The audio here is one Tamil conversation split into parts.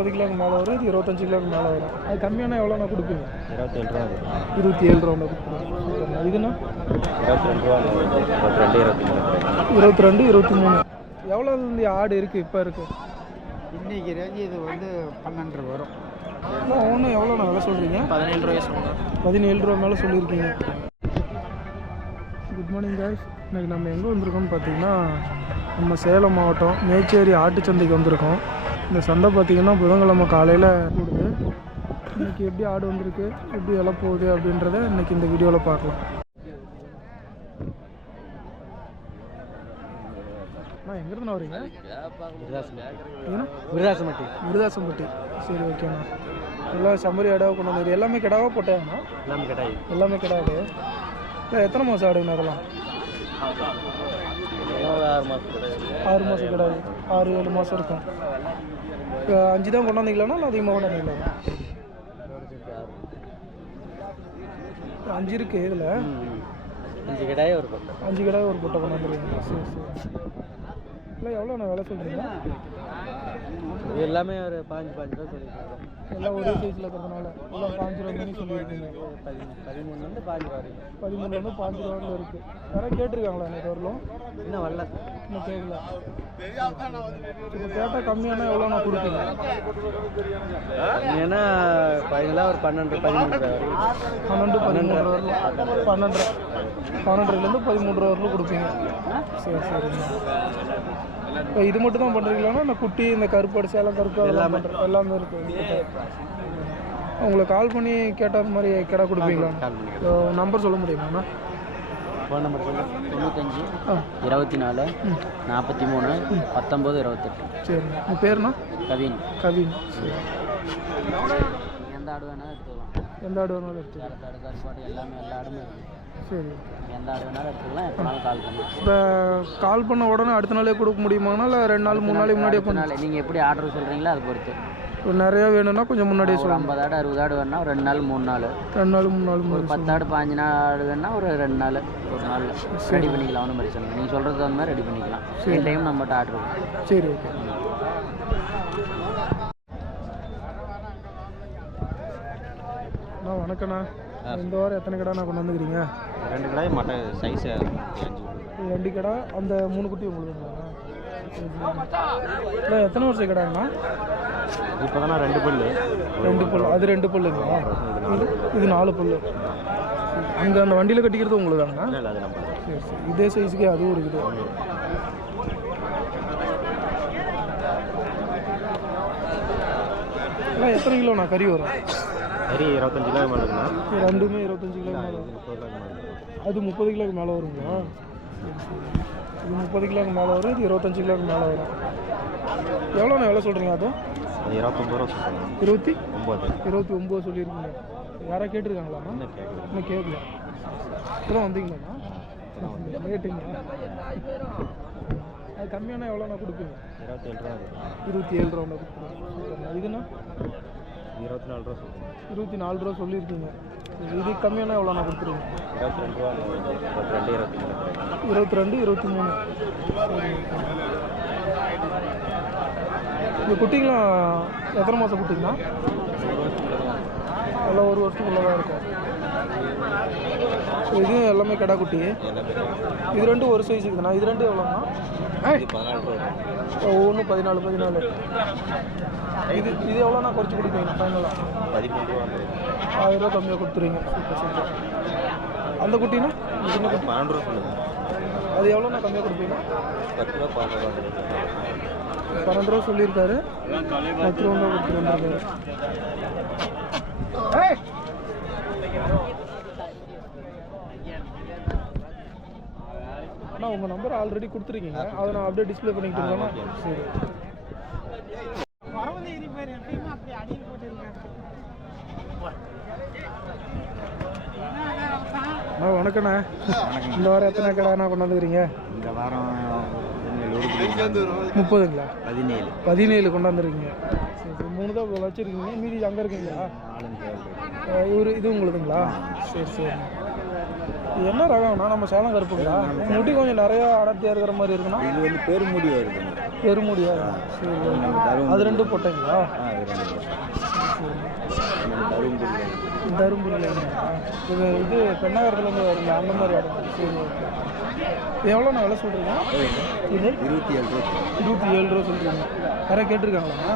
முப்பது கிலோக்கு மேலே வரும் இது இருபத்தஞ்சு கிலோக்கு மேலே வரும். அது கம்மியான எவ்வளோண்ணா கொடுப்பீங்க? இருபத்தேழு ரூபா இருபத்தி ஏழு ரூபா கொடுத்துருவோம் இதுண்ணா? இருபத்தி ரெண்டு ரூபா இருபத்தி ரெண்டு இருபத்தி மூணு இருபத்தி ரெண்டு இருபத்தி மூணு எவ்வளோ இந்த ஆடு இருக்குது இப்போ இருக்குது இன்னைக்கு ரேஞ்சு இது வந்து பன்னெண்டு வரும். ஒன்று எவ்வளோண்ணா விலை சொல்கிறீங்க பதினேழு ரூபாய் சொன்னேன் பதினேழு ரூபா மேலே சொல்லியிருக்கீங்க. Good morning guys. இன்னைக்கு நம்ம எங்கே வந்திருக்கோம்னு பார்த்தீங்கன்னா நம்ம சேலம் மாவட்டம் மேச்சேரி ஆட்டுச்சந்தைக்கு வந்திருக்கோம். இந்த சந்தை பார்த்தீங்கன்னா புதன்கிழமை காலையில் கூடுது. இன்னைக்கு எப்படி ஆடு வந்திருக்கு எப்படி விலை போகுது அப்படின்றத இன்னைக்கு இந்த வீடியோவில் பார்க்கலாம். அண்ணா எங்கேருந்து வரீங்க ஏன்னா விருதாசமட்டி விருதாசம்பட்டி. சரி ஓகேண்ணா எல்லாம் செம்மறி ஆடாக கொண்டு வந்து எல்லாமே கிடாவா போட்டேண்ணா எல்லாமே கட்டாயி எல்லாமே கிடாது இல்லை எத்தனை மாதம் ஆடுங்கண்ணா அதெல்லாம்? ஆறு மாதம் கிடையாது ஆறு மாதம் கிடாது ஆறு ஏழு மாதம் இருக்கும். அஞ்சு தான் கொண்டாந்தீங்களாண்ணா இல்லை அதிகமாக கொண்டாந்தீங்களா அஞ்சு இருக்குது இதில். அஞ்சு கடாயே ஒரு பக்கம் அஞ்சு கிடாய் ஒரு பொட்டை கொண்டாந்துருக்கீங்க சரி சரி. இல்லை எவ்வளோண்ணா விலை சொல்கிறீங்க எல்லாமே ஒரு பாஞ்சு பாஞ்சு ரூபா சொல்லியிருக்காங்க எல்லாம் ஒரே சைஸில் இருக்கிறதுனால. எல்லாம் பாஞ்சு ரூபா பண்ணி சொல்லியிருக்கீங்க. பதி பதிமூணுலேருந்து பாஞ்சு ரூபா வரைக்கும். பதிமூணுலேருந்து பாஞ்சு ரூபாவில் இருக்குது யாராவது கேட்டிருக்காங்களா எனக்கு வரலும்? இன்னும் வரல. இன்னும் கேட்கல கேட்டால் கம்மியானா எவ்வளோ நான் கொடுப்பீங்க ஏன்னா பதினெல்லாம் ஒரு பன்னெண்டு வரைக்கும். பன்னெண்டு பதிமூணு வரலும் பன்னெண்டு பன்னெண்டுலேருந்து பதிமூணு ரூபா வரலும் கொடுப்பீங்க. சரி சரிங்க இப்போ இது மட்டும் தான் பண்ணுறீங்களாண்ணா இந்த குட்டி இந்த கருப்பாடு சேலம் கருப்பு எல்லாம். எல்லாமே இருக்குது உங்களுக்கு கால் பண்ணி கேட்ட மாதிரி கிடா கொடுப்பீங்களா? நம்பர் சொல்ல முடியுமாண்ணா ஃபோன் நம்பர் தொண்ணூத்தஞ்சு இருபத்தி நாலு நாற்பத்தி மூணு பத்தொம்போது இருபத்தெட்டு சரி. உங்கள் பேருண்ணா? கவின். கவின். சரி. எந்த ஆடு வேணாலும் எடுத்துக்கலாம். எந்த ஆடு வேணாலும் எடுத்து கருத்து ஆடு கருப்பாடு எல்லாமே எல்லா ஆடுமே சரி. எந்த ஆடு வேணாலும் எடுத்துக்கலாம். எப்போனாலும் கால் பண்ணி இப்போ கால் பண்ண உடனே அடுத்த நாளே கொடுக்க முடியுமாண்ணா இல்லை ரெண்டு நாள் மூணு நாளைக்கு முன்னாடியே பண்ண? நாள். நீங்கள் எப்படி ஆர்டர் சொல்கிறீங்களோ அது பொறுத்து. நிறையா வேணும்னா கொஞ்சம் முன்னாடியே ஒரு சொல்லணும் ஐம்பது ஆடு அறுபது ஆடு வேணா ஒரு ரெண்டு நாள் மூணு நாள். ரெண்டு நாள் மூணு நாள் ஒரு பத்து ஆடு பாஞ்சு நாள் ஆடு வேணா ஒரு ரெண்டு நாள் ஒரு நாள் ரெடி பண்ணிக்கலாம் ஒன்றும் பிரச்சனை இல்லை. நீங்கள் சொல்கிறது அந்த மாதிரி ரெடி பண்ணிக்கலாம். சேம் டைம் நம்மகிட்ட ஆர்டர் இருக்கும் சரி ஓகே. அண்ணா வணக்கண்ணா இந்த வாரம் எத்தனை கடை நான் கொண்டு வந்துக்கிறீங்க? ரெண்டு கடாய் மட்டன் சைஸ் ரெண்டு கடை அந்த மூணு குட்டி உங்களுக்குங்களா இல்லை எத்தனை வருஷம் கடைங்கண்ணா இப்போ தானே ரெண்டு பல்லு? ரெண்டு பல்லு. அது ரெண்டு பல்லுங்களா? இது நாலு பல்லு. அங்கே அந்த வண்டியில் கட்டிக்கிறது சரி சரி. இதே சைஸுக்கே அதுவும் இருக்குது. எல்லாம் எத்தனை கிலோண்ணா கறி வரும்? சரி இருபத்தஞ்சு கிலோ மேலே ரெண்டுமே இருபத்தஞ்சு கிலோ மேலே அது முப்பது கிலோக்கு மேலே வருங்களா. இது முப்பது கிலோக்கு மேலே வரும் இது இருபத்தஞ்சு கிலோக்கு மேலே வரும். எவ்வளோண்ணா எவ்வளோ சொல்கிறீங்க அது? அது இருபத்தொம்பது ரூபா இருபத்தி? ஒம்பது. இருபத்தி ஒம்பது சொல்லியிருக்கீங்க. யாரா கேட்டிருக்காங்களாண்ணா என்ன கேட்குது இன்னும் கேட்கல. இப்போதான் வந்தீங்களாண்ணா? லேட்டுங்களா அது கம்மியான எவ்வளோண்ணா கொடுப்பீங்க? இருபத்தேழு ரூபா வரும். இருபத்தி ஏழு ரூபா கொடுத்துருவோம் இதுண்ணா? இருபத்தி நாலு ரூபா சொல்லுவாங்க இருபத்தி நாலு ரூபா சொல்லியிருக்கீங்க. இது கம்மியான எவ்வளோண்ணா கொடுத்துருவீங்க இருபத்தி ரெண்டு ரூபா இருபத்தி ரெண்டு இருபத்தி மூணு இருபத்தி ரெண்டு இருபத்தி மூணு. இந்த குட்டிங்களாம் எத்தனை மாதம் குட்டிங்கண்ணா எல்லாம் ஒரு வருஷத்துக்குள்ளே தான் இருக்கும். இது எல்லாமே கடா குட்டி. இது ரெண்டும் ஒரு சைஸ் இருக்குண்ணா இது ரெண்டும் எவ்வளோண்ணா. ஒவ்வொன்றும் பதினாலு பதினாலு. இது இது எவ்வளோண்ணா குறைச்சி கொடுப்பீங்க? ஃபைனலாக பதிமூணு ரூபா. ஆயிரம் ரூபா கம்மியாக கொடுத்துருவீங்க. சூப்பர் சூப்பர் அந்த குட்டினா? சின்ன குட்டி? பன்னெண்டு ரூபா சொல்லுங்க. அது எவ்வளோண்ணா கம்மியாக கொடுப்பீங்க? பத்து ரூபா பதினோரு ரூபா. பன்னெண்டு ரூபா சொல்லியிருக்காரு. பத்து ரூபா கொடுத்துருக்காரு அண்ணா உங்கள் நம்பர் ஆல்ரெடி கொடுத்துருக்கீங்க. அதை நான் அப்படியே டிஸ்ப்ளே பண்ணிக்கிட்டு இருக்கேன்னா சரி. அண்ணா வணக்கண்ணா இந்த வாரம் எத்தனை கடைண்ணா கொண்டாந்துக்கிறீங்க? இந்த வாரம் முப்பதுங்களா? பதினேழு. பதினேழு கொண்டாந்துருக்கீங்க. சரி மூணு தான் வச்சுருக்கீங்க. மீதி அங்கே இருக்கீங்களா? இவரு இது உங்களுதுங்களா? சரி சரி. என்ன ரகம்னா நம்ம சேலம் கருப்புங்களா? முடி கொஞ்சம் நிறையா அடர்த்தியாக இருக்கிற மாதிரி இருக்குண்ணா. இது வந்து பெருமுடி வருது பெருமுடியா? சரி அது ரெண்டும் போட்டீங்களா? தருமபுரியில் இது இது பெண்ணாகரத்துலேருந்து வருங்க அந்த மாதிரி இடம். சரி ஓகே. எவ்வளோ நான் விலை சொல்கிறீங்க? இது? இருபத்தி ஏழு ரூபாய் இருபத்தி ஏழு ரூபா சொல்கிறீங்க. யாராவது கேட்டிருக்காங்களா?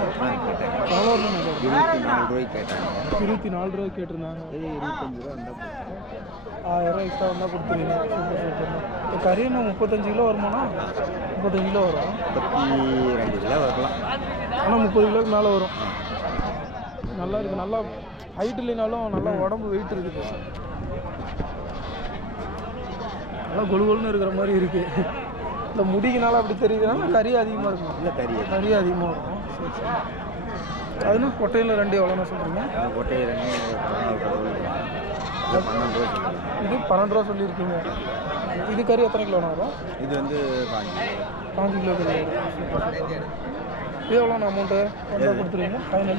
எவ்வளோ வருதுன்னு இருபத்தி நாலு ரூபாய்க்கு கேட்டாங்க இருபத்தி நாலு ரூபா கேட்டிருந்தாங்க. இருபத்தஞ்சு ரூபா ஆயிரம் ரூபா எக்ஸ்ட்ரா வந்தால் கொடுத்துருவீங்க சூப்பர் சூப்பர். கறி என்ன முப்பத்தஞ்சு கிலோ வருமாண்ணா? முப்பத்தஞ்சு கிலோ வரும். முப்பத்தி ரெண்டு கிலோ வரலாம். ஆனால் முப்பது கிலோக்கு மேலே வரும். நல்லா இருக்குது நல்லா ஹைட் இல்லைனாலும் நல்லா உடம்பு வெயிட் இருக்குது. நல்லா கொழு கொழுன்னு இருக்கிற மாதிரி இருக்குது இந்த முடிக்குனால அப்படி தெரியுதுன்னா கறி அதிகமாக இருக்கும். இல்லை கறி கறி அதிகமாக இருக்கும். சரி சரி. அதுனா கொட்டையில் ரெண்டு எவ்வளோண்ணா சொல்கிறீங்க அந்த கொட்டையை ரெண்டு பன்னெண்டு ரூபா இது பன்னெண்டு ரூபா சொல்லியிருக்கீங்க. இது கறி எத்தனை கிலோண்ணா வரும்? இது வந்து பாஞ்சு. பாஞ்சு கிலோ கறி. இது எவ்வளோண்ணா அமௌண்ட்டு வந்தால் கொடுத்துருவீங்க? ஃபைனல்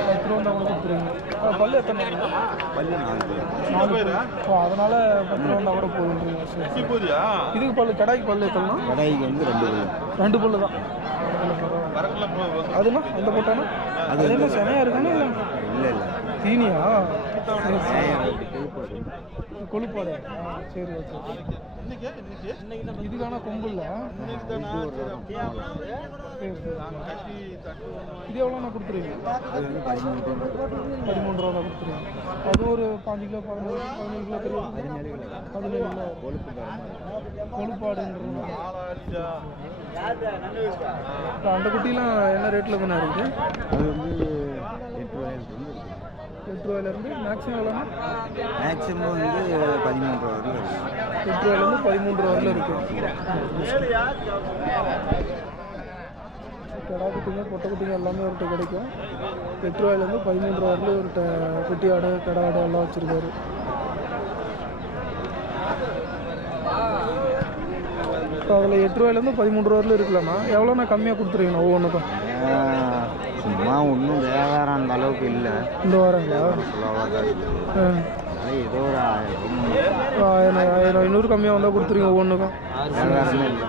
பத்து ரூபா கூட கொடுத்துருவீங்க. ஆ, பல்லு எத்தனை? பல்லு நாலு. ஓ அதனால பத்து ரூபா கூட சரி. இதுக்கு பல்லு கடாய்க்கு பல்லு எத்தனைண்ணா? கடாய்க்கு வந்து ரெண்டு ரெண்டு பல்லு தான். அதுனா அந்த போட்டானா அது என்ன செனையா இருக்கானே இல்லை இல்லை. இல்லை தீனியா கொழுப்பாடு. சரி ஓகே. இதுக்கான கொம்பு இல்லை இது எவ்வளோண்ணா கொடுத்துருவீங்க பதிமூணு ரூபா கொடுத்துருவீங்க அது ஒரு பாஞ்சு கிலோ பதினேழு பதினேழு கிலோ தெரியும்? பதினேழு கிலோ. கொழுப்பு தரமாக கொழுப்பாடுன்றது இப்போ அந்த குட்டிலாம் என்ன ரேட்டில் தானே இருக்குது அது வந்து எட்டு ரூபாயிலேருந்து மேக்ஸிமம் எவ்வளோண்ணா மேக்ஸிமம் வந்து பதிமூணு ரூபா வரைக்கும் எட்டு ரூபாயிலேருந்து பதிமூன்று ரூபா வரல இருக்குது கிடா குட்டிங்க பொட்டை குட்டிங்க எல்லாமே அவர்கிட்ட கிடைக்கும். எட்டு ரூபாயிலேருந்து பதிமூன்று ரூபா வரல இவர்கிட்ட குட்டி ஆடு கிடா ஆடு எல்லாம் வச்சுருக்காரு. இப்போ அதில் எட்டு ரூபாயிலேருந்து பதிமூன்று ரூபா வரல இருக்கலாம்ண்ணா எவ்வளோண்ணா கம்மியாக கொடுத்துருவீங்கண்ணா ஒவ்வொன்றுக்கும் சும்மா ஒன்றும் வியாபாரம் அந்த அளவுக்கு இல்லை. இந்த வாரங்களா ஆ. அதனால ஏதோ ஒரு ஆயிரம். ஆயிரம் ஐநூறு கம்மியாக வந்தால் கொடுத்துருங்க ஒவ்வொன்றுக்கும். வியாபாரமே இல்லை.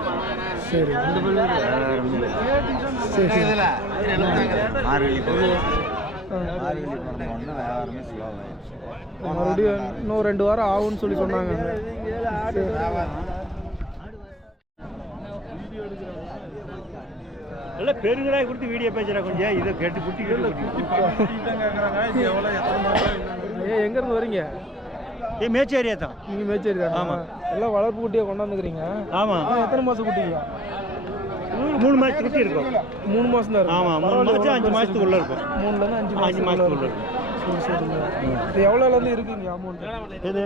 சரி. வியாபாரமே இல்லை. சரி மார்கழி. மார்கழி வியாபாரமே மறுபடியும் இன்னும் ரெண்டு வாரம் ஆகும்னு சொல்லி சொன்னாங்க. நல்ல பெருங்கடாய் கொடுத்து வீடியோ பேசுகிறா கொஞ்சம். இதை கேட்டு குட்டி ஐயா எங்கேருந்து வரீங்க? ஏ மேச்சேரியா தான். நீங்கள் மேச்சேரி தானே? எல்லாம் வளர்ப்பு குட்டியை கொண்டாந்துக்கிறீங்க ஆமாம் எத்தனை மாதம் குட்டிங்க? மூணு மாதத்து குட்டி இருக்கும். மூணு மாதம் தான் இருக்கும். ஆமாம் மூணு மாதம் அஞ்சு மாதத்துக்குள்ளே இருக்கும். மூணுலேருந்து அஞ்சு அஞ்சு மாதத்துக்குள்ள சரி சரிங்க இது எவ்வளோலேருந்து இருக்குங்க அமௌண்ட் இது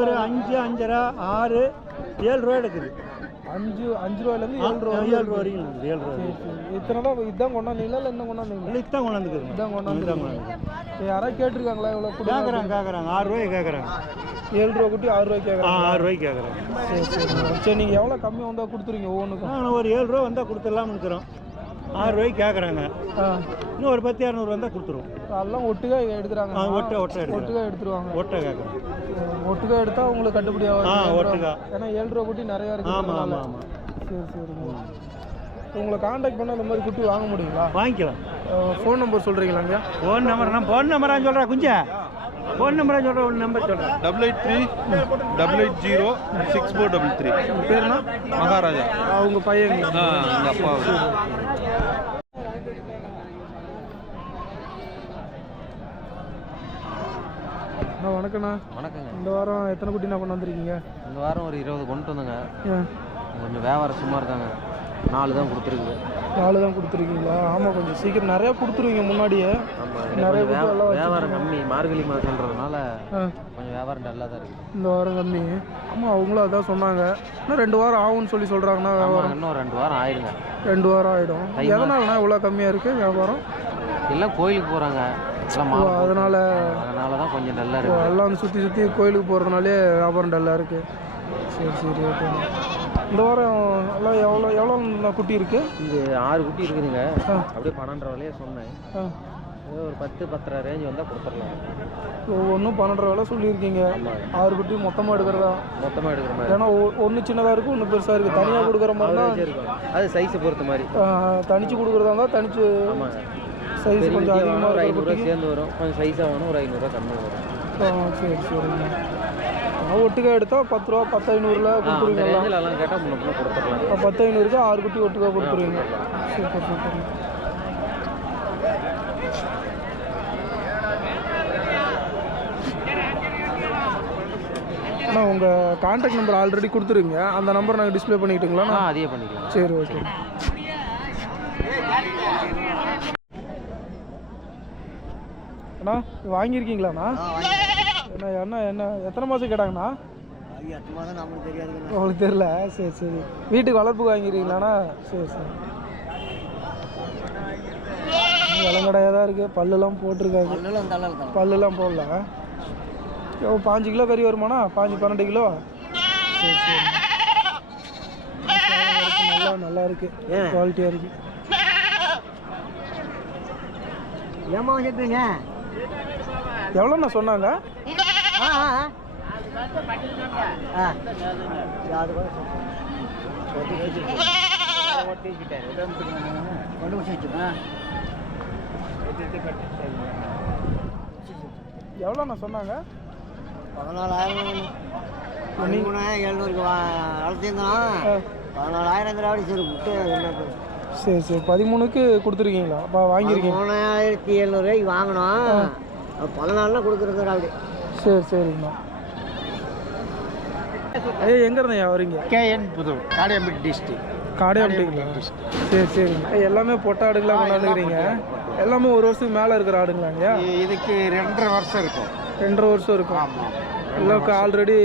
ஒரு அஞ்சு அஞ்சரை ஆறு ஏழு ரூபா எடுக்குது. அஞ்சு அஞ்சு ரூபாயிலேருந்து ஏழு ரூபா ஏழு ரூபா வரைக்கும் இருக்குது. ஏழு ரூபா இத்தனை தான் இதான் கொண்டாந்தீங்களா இல்லை இன்னும் கொண்டாந்தீங்களா? இதுக்கு தான் கொண்டாந்துக்குது இதான் கொண்டாந்து யாராவது கேட்டிருக்காங்களா இவ்வளோ கேட்குறாங்க கேட்குறாங்க ஆறு ரூபாய்க்கு கேட்குறாங்க ஏழு ரூபா குட்டி ஆறு ரூபாய்க்கு ஆ கேட்குறாங்க ஆறு ரூபாய்க்கு கேட்குறாங்க சரி சரி. சரி நீங்கள் எவ்வளோ கம்மியாக வந்தால் கொடுத்துருங்க ஒவ்வொன்றுக்கும். ஒரு ஏழு ரூபா வந்தால் கொடுத்துடலாம்னு இருக்கிறோம். ஆறு ரூபாய்க்கு கேட்குறாங்க இன்னும் ஒரு பத்து இரநூறு வந்தால் கொடுத்துருவோம். அதெல்லாம் ஒட்டுக்கா எடுக்கிறாங்க. ஆ ஒட்டை ஒட்டை ஒட்டுக்கா எடுத்துருவாங்க. ஒட்டை கேட்குறோம் ஒட்டுக்கா எடுத்தா உங்களுக்கு கட்டுப்படி ஆகும் ஆ. ஒட்டுக்கா. ஏன்னா ஏழு ரூபா குட்டி நிறையா இருக்கு ஆமாம் ஆமாம் ஆமாம் சரி சரிங்க உங்களை காண்டாக்ட் பண்ண இந்த மாதிரி குட்டி வாங்க முடியுங்களா? வாங்கிக்கலாம். ஃபோன் நம்பர் சொல்கிறீங்களாங்க ஃபோன் நம்பர் நான் ஃபோன் நம்பரா சொல்கிறேன் குஞ்சா. ஃபோன் நம்பராக சொல்கிறேன் ஒரு நம்பர் சொல்கிறேன் double eight three double eight zero six four double three பேர்னா? மகாராஜா. அவங்க பையன். ஆ எங்கள் அப்பா. அண்ணா வணக்கண்ணா வணக்கங்க. இந்த வாரம் எத்தனை குட்டி என்ன கொண்டு வந்திருக்கீங்க? இந்த வாரம் ஒரு இருபது கொண்டு வந்தோங்க. கொஞ்சம் வியாபாரம் சும்மா இருக்காங்க நாலு தான் கொடுத்துருக்குது. நாலு தான் கொடுத்துருக்கீங்களா? ஆமாம் கொஞ்சம் சீக்கிரம் நிறையா கொடுத்துருவீங்க முன்னாடியே. நிறைய வியாபாரம் கம்மி மார்கழி மாதம்ன்றதுனால ஆ. கொஞ்சம் வியாபாரம் டல்லாக தான் இருக்குது இந்த வாரம் கம்மி. ஆமாம் அவங்களும் அதான் சொன்னாங்க. இன்னும் ரெண்டு வாரம் ஆகும்னு சொல்லி சொல்கிறாங்கன்னா வியாபாரம் இன்னும் ரெண்டு வாரம் ஆயிருங்க. ரெண்டு வாரம் ஆகிடும் எதனாலண்ணா இவ்வளோ கம்மியாக இருக்குது வியாபாரம்? எல்லாம் கோயிலுக்கு போகிறாங்க அதனால அதனால தான் கொஞ்சம் டல்லாக ஓ, இருக்குது எல்லாம் சுற்றி சுற்றி கோயிலுக்கு போகிறதுனாலே வியாபாரம் டல்லாக இருக்குது சரி சரி ஓகே இந்த வாரம் எல்லாம் எவ்வளோ எவ்வளோ குட்டி இருக்குது இது ஆறு குட்டி இருக்குதுங்க. அப்படியே பன்னெண்டரை வரையே சொன்னேன். ஒரு பத்து பத்தரை ரேஞ்ச் வந்தால் கொடுத்துடலாம். ஒவ்வொன்றும் பன்னெண்டு வேலை சொல்லியிருக்கீங்க. ஆறு குட்டி மொத்தமாக எடுக்கிறதா? மொத்தமாக எடுக்கிற மாதிரி. ஏன்னா ஒன்று சின்னதாக இருக்குது ஒன்று பெருசாக இருக்குது தனியாக கொடுக்குற மாதிரி தான் இருக்கும் அது சைஸை பொறுத்த மாதிரி. தனிச்சு கொடுக்குறதா இருந்தால் தனிச்சு சைஸ் கொஞ்சம் அதிகமாக ஒரு ஐநூறுரூவா சேர்ந்து வரும். கொஞ்சம் சைஸாக வேணும் ஒரு ஐநூறுரூவா கம்மி வரும். சரி சரிங்க. ஒட்டுக்கா எடுத்தால் பத்து ரூபா பத்து ஐநூறுல கொடுத்துருவீங்களா பத்து ஐநூறுக்கு ஆறு குட்டி ஒட்டுக்கா கொடுத்துருவீங்க. Super super. அண்ணா உங்கள் கான்டாக்ட் நம்பர் ஆல்ரெடி கொடுத்துருங்க. அந்த நம்பர் நாங்கள் டிஸ்ப்ளே ஆ பண்ணிக்கிட்டுங்களா அதையே பண்ணிக்கலாம். சரி ஓகே அண்ணா இது வாங்கியிருக்கீங்களாண்ணா? என்ன என்ன என்ன எத்தனை மாதம் கேட்டாங்கண்ணா உங்களுக்கு தெரியல. சரி சரி. வீட்டுக்கு வளர்ப்புக்கு வாங்கிருக்கீங்களாண்ணா? சரி சரி. விலங்கடையாக தான் இருக்குது பல்லுலாம் போட்டிருக்காது பல்லுலாம் போடல. ஓ பாஞ்சு கிலோ கறி வருமாண்ணா? பாஞ்சு பன்னெண்டு கிலோ? சரி சரி. நல்லா நல்லா இருக்கு. குவாலிட்டியாக இருக்கு. ஏமா கேட்பீங்க எவ்வளோண்ணா சொன்னாங்க? அது கூட கொண்டு வச்சு வச்சுக்கோங்க எவ்வளோண்ணா சொன்னாங்க? பதினாலாயிரம். பதிமூணாயிரம் எழுநூறுக்கு வளர்த்திருந்தோம் ஆ. பதினாலாயிரம் திராவிட சரி விட்டு சரி சரி. பதிமூணுக்கு கொடுத்துருக்கீங்களா? அப்போ வாங்கியிருக்கீங்க. மூணாயிரத்தி எழுநூறுவாய்க்கு வாங்கினோம். பதினாலாம் கொடுக்குறது திராவிட சரி சரிங்கண்ணா ஐயா எங்கே இருந்தேன் வரீங்க. K N Pudur Kadaiyampatti district காடையாம்பிங்களா சரி ஐயா, எல்லாமே பொட்டை ஆடுகளாக கொண்டாந்துக்கிறீங்க எல்லாமே ஒரு வருஷத்துக்கு மேலே இருக்கிற ஆடுங்களாங்க இதுக்கு ரெண்டரை வருஷம் இருக்கும். ரெண்டரை வருஷம் இருக்கும். ஆமாம் எல்லாம் ஆல்ரெடி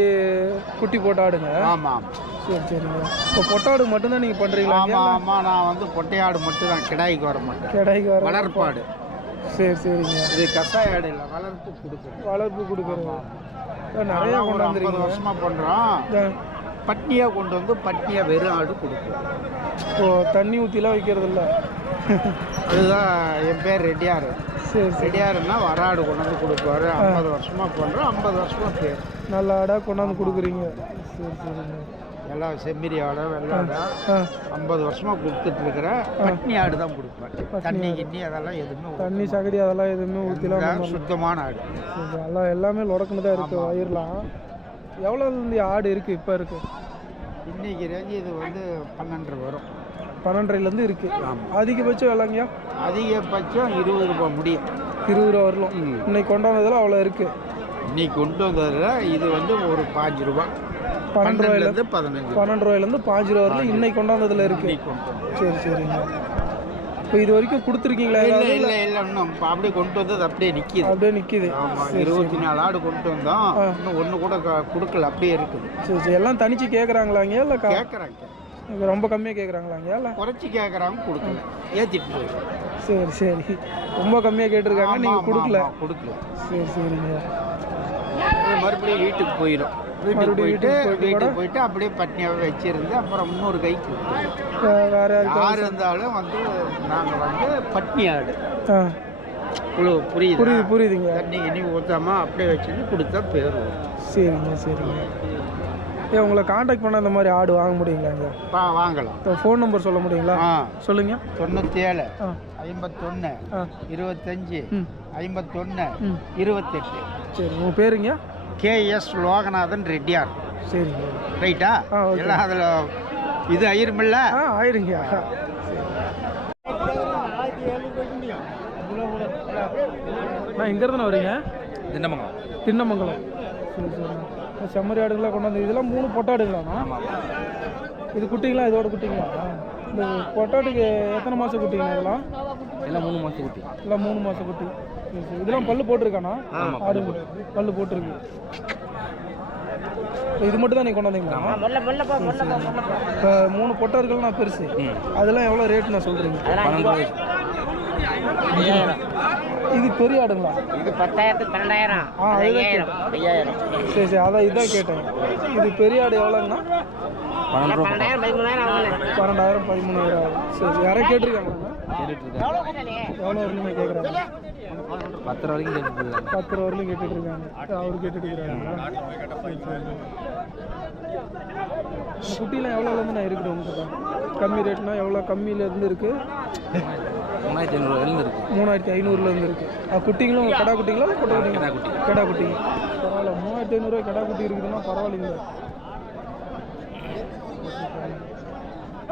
குட்டி போட்ட ஆடுங்க. ஆமாம் சரி சரிங்க இப்போ பொட்டாடு மட்டும்தான் நீங்கள் பண்ணுறீங்களா ஆமாம் ஆமாம் நான் வந்து பொட்டையாடு மட்டும் தான் கிடாய்க்கு வர மாட்டேன். கடைக்கு வர வளர்ப்பாடு சரி சரிங்க. இது கசாய ஆடு இல்லை வளர்ப்பு கொடுக்குறோம் வளர்ப்பு கொடுக்குறது. நிறைய ஒரு ஐம்பது கொண்டாந்துருக்கீங்க வருஷமா பண்ணுறோம் பட்னியாக கொண்டு வந்து பட்னியாக வெறும் ஆடு கொடுக்கும். இப்போ தண்ணி ஊற்றிலாம் வைக்கிறது இல்ல அதுதான் என் பேர் ரெட்டியார். சரி ரெட்டியாருன்னா வராடு கொண்டு வந்து கொடுப்பாரு. ஐம்பது வருஷமா பண்ணுறோம் ஐம்பது வருஷமா பேர். நல்ல ஆடாக கொண்டாந்து கொடுக்குறீங்க. சரி சரிங்க எல்லாம் செம்மறி ஆடை வெள்ளாடை ஐம்பது வருஷமா கொடுத்துட்டு இருக்கிறேன் பட்னி ஆடு தான் கொடுப்பேன். தண்ணி கிண்ணி அதெல்லாம் எதுவுமே தண்ணி சகதி அதெல்லாம் எதுவுமே ஊற்றிலாம். சுத்தமான ஆடு. எல்லாம் எல்லாமே லொடக்குன்னு தான் இருக்குது வயிறுலாம். எவ்வளோ ஆடு இருக்குது இப்போ இருக்குது இன்னைக்கு ரேஞ்சு இது வந்து பன்னெண்டு வரும். பன்னெண்டரைலேருந்து இருக்குது அதிகபட்சம் விலைங்கயா அதிகபட்சம் இருபது ரூபாய் முடியும். இருபது ரூபா வரலாம். இன்னைக்கு கொண்டாந்ததில் அவ்வளோ இருக்குது இன்னைக்கு கொண்டு வந்ததுல இது வந்து ஒரு பாஞ்சு ரூபாய் பன்னெண்டு ரூபாயில பன்னெண்டுலேருந்து பதினஞ்சு. பன்னெண்டு ரூபாயிலேருந்து பாஞ்சு ரூபா வரலாம் இன்னைக்கு கொண்டாந்ததில் வந்தது. சரி சரிங்க இப்போ இது வரைக்கும் கொடுத்துருக்கீங்களா இல்ல இல்ல இல்ல இன்னும் அப்படியே கொண்டு வந்தது அப்படியே நிக்குது. அப்படியே நிற்கிது இருபத்தி நாலு ஆடு கொண்டு வந்தோம். இன்னும் ஒண்ணு கூட கொடுக்கல அப்படியே இருக்குது. சரி சரி. எல்லாம் தனிச்சு கேட்குறாங்களாங்க இல்லை கா கேக்குறாங்க. ரொம்ப கம்மியாக கேட்குறாங்க இல்லை? குறைச்சி கேக்குறாங்க கொடுக்கல. ஏத்திட்டு போயிடும் சரி சரி. ரொம்ப கம்மியாக கேட்டிருக்காங்க நீங்கள் கொடுக்கல. கொடுக்கல. சரி சரிங்க. மறுபடியும் வீட்டுக்கு போயிடும் வீட்டுக்கு போயிட்டு வீட்டுக்கு போயிட்டு அப்படியே பட்னியாவே வச்சிருந்து அப்புறம் இன்னொரு கைக்கு வேற யார் இருந்தாலும் வந்து நாங்க வந்து பட்னி ஆடு. புழு புரியுது? புரியுது புரியுதுங்க. தண்ணி கிண்ணி ஊத்தாம அப்படியே வச்சுட்டு கொடுத்தா பேர் சரிங்க சரிங்க. ஏ உங்களை காண்டாக்ட் பண்ண இந்த மாதிரி ஆடு வாங்க முடியுங்களாங்க பா வாங்கலாம். இப்போ ஃபோன் நம்பர் சொல்ல முடியுங்களா? ஆ. சொல்லுங்க. தொண்ணூற்றி ஏழு ஐம்பத்தொன்று இருபத்தஞ்சி ஐம்பத்தொன்று இருபத்தெட்டு. சரி உங்கள் பேருங்க? K S Loganathan Reddiyar. சரிங்க. ரைட்டா. எல்லாம் அதில் இது ஆயிருமில்ல ஆ ஆயிருங்க. நான் எங்கேருந்து வரீங்க? திண்டமங்கலம் திண்ணமங்கலம். சரி சரி. செம்மறி ஆடுகளாக கொண்டாந்து இதெல்லாம் மூணு பொட்டாடுங்களாண்ணா இது குட்டிங்களா? இதோட குட்டிங்களா? இந்த பொட்டாட்டுக்கு எத்தனை மாதம் குட்டிங்கண்ணா இதெல்லாம்? எல்லாம் மூணு மாதம் குட்டி. எல்லாம் மூணு மாதம் குட்டி. இதெல்லாம் பல்லு போட்டிருக்காண்ணா ஆடு பல்லு போட்டிருக்கு. இது மட்டும் தான் நீங்கள் கொண்டாந்தீங்களா? இப்போ மூணு பொட்டாடுகள்னா பெருசு. அதெல்லாம் எவ்வளோ ரேட் நான் சொல்கிறீங்க இது பெரிய ஆடுங்களா? இது பத்தாயிரத்துக்கு பன்னெண்டாயிரம். ஆ அதுதான் கேட்டேன். ஐயாயிரம். சரி சரி அதான் இதான் கேட்டேன். இது பெரிய ஆடு எவ்வளோங்கண்ணா பன்னெண்டாயிரம் பதிமூணாயிரம் பன்னெண்டாயிரம் பதிமூணாயிரம் சரி யாராவது கேட்டிருக்காங்களா? எவ்வளோ வரலுமே கேட்குறாங்க பத்து ரூபா வரைக்கும் கேட்டுட்டு பத்து ரூபா வரலும் கேட்டுட்டு இருக்காங்க அவர் கேட்டுட்டு குட்டிலாம் எவ்வளோலேருந்து நான் இருக்குது கம்மி ரேட்னா எவ்வளோ கம்மியிலேருந்து இருக்குது மூணாயிரத்தி ஐநூறுவாயிலேருந்து இருக்கு. மூணாயிரத்தி ஐநூறுலேருந்து இருக்குது ஆ குட்டிங்களும் கடா குட்டிங்களா கொட்டை குட்டிங்களா? கடா குட்டி பரவாயில்ல. மூவாயிரத்தி ஐநூறுரூவா கடா குட்டி இருக்குதுன்னா பரவாயில்லைங்க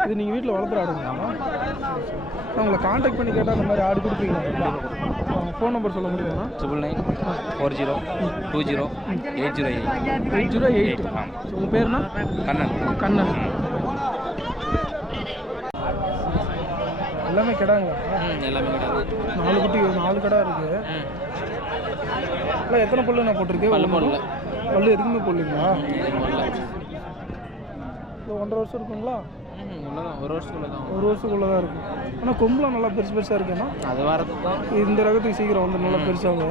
இது நீங்கள் வீட்டில் வளர்த்துற ஆடுங்களா? நான் உங்களை காண்டாக்ட் பண்ணி கேட்டால் அந்த மாதிரி ஆடு கொடுப்பீங்களா? ஃபோன் நம்பர் சொல்ல முடியுமா? Triple nine four zero two zero eight zero eight eight zero eight உங்கள் பேர்னா? கண்ணன். கண்ணன். எல்லாமே கிடாங்களா எல்லாமே கிடையாது நாலு குட்டி நாலு கடை இருக்கு. இல்லை எத்தனை பல்லு நான் போட்டிருக்கு? பல்லு போடல. பல்லு எதுக்குமே போடலீங்களா? ஒன்றரை வருஷம் இருக்குங்களா? ஒரு வருஷத்துக்குள்ள தான் ஒரு வருஷத்துக்குள்ளே தான் இருக்கும். ஆனால் கொம்புலாம் நல்லா பெருசு பெருசாக இருக்கேன்னா அது வரது தான் இந்த ரகத்துக்கு சீக்கிரம் வந்து நல்லா பெருசாக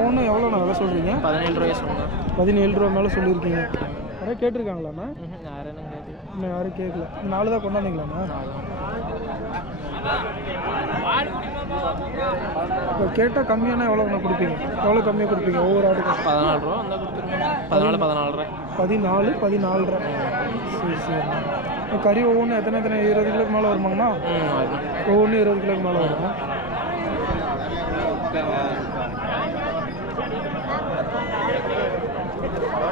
ஒன்றும் எவ்வளோ நான் விலை சொல்கிறீங்க பதினேழு ரூபாய் சொன்னேன் பதினேழு ரூபா மேலே சொல்லியிருக்கீங்க. நிறைய கேட்டிருக்காங்களாண்ணா? யாரும் யாரும் கேட்கல நாலு தான் கொண்டாந்தீங்களாண்ணா? இப்போ கேட்டால் கம்மியான எவ்வளோண்ணா கொடுப்பீங்க? எவ்வளோ கம்மியாக கொடுப்பீங்க? ஒவ்வொரு ஆர்டருக்கும் பதினாலு ரூபா வந்தால் கொடுத்துருங்க. பதினாலு பதினாலு ரூபா பதினாலு பதினாலு ரூபா சரி. சரி கறி ஒவ்வொன்றும் எத்தனை எத்தனை? இருபது கிலோக்கு மேலே வருமாங்கண்ணா ஒவ்வொன்றும் இருபது கிலோக்கு மேலே வரும்?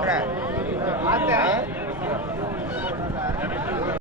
Thank.